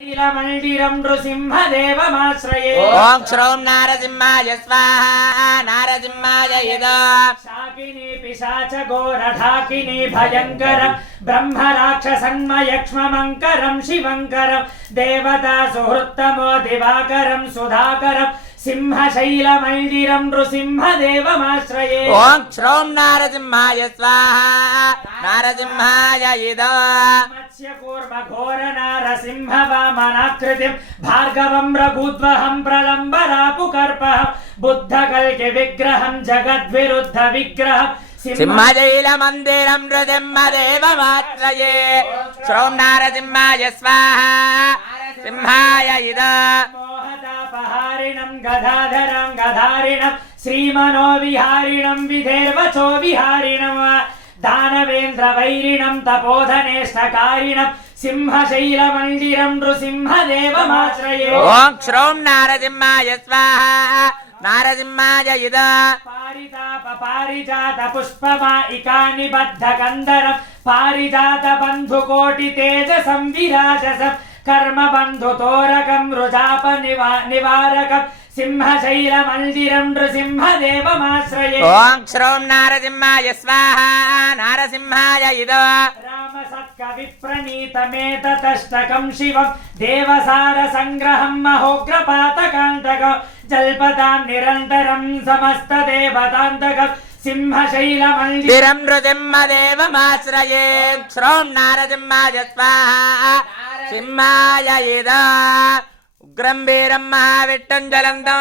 नीलमण्डिरं नृसिंहदेवमाश्रये ओं श्रों नारसिंहाय स्वाहा नारसिंहाय यदा शाकिनी पिशाच घोरढाकिनी भयङ्करं ब्रह्मराक्षसन्मयक्ष्ममङ्करं शिवङ्करं देवता सुहृत्तमो दिवाकरं सुधाकरं सिंहशैलमण्डिरं नृसिंहदेवमाश्रये ओं श्रों नारसिंहाय स्वाहा नारसिंहाय यदा मत्स्यकूर्मघोरनारसिंहवामनाकृतिं भार्गवं रघुद्वहं प्रलम्बरापुकर्पः बुद्धकल्कि विग्रहं जगद्विरुद्ध विग्रहं सिंहशैलमन्दिरं नृसिंहदेवमाश्रये श्रों नारसिंहाय स्वाहा सिंहाय इदा मोहतापहारिणं गदाधरं गधारिणं श्रीमनोविहारिणं विधेर्वचो विहारिणं दानवेन्द्रवैरिणं तपोधनेष्टकारिणं सिंहशैलमण्डिरं नृसिंहदेवमाश्रये ओं श्रों नारसिंहाय स्वाहा नारसिंहाय इदा पारिजात पुष्पमाइकानि बद्धकन्दरं पारिजात बन्धुकोटि तेजसं विराजसं कर्म बन्धुतोरकं रुजाप निवारकं सिंहशैलमण्डिरं नृसिंहदेवमाश्रये ओं श्रों नारसिंहाय स्वाहा नारसिंहाय इदा रामसत्कविप्रणीतमेततष्टकं शिवं देवसारसङ्ग्रहं महोग्रपातकान्तकं जल्पतां निरन्तरं समस्तदेवतान्तकं सिंहशैलमण्डिरं नृसिंहदेवमाश्रये श्रों नारसिंहाय स्वाहा सिंहाय इदा उग्रं वीरं महाविष्णुं ज्वलन्तं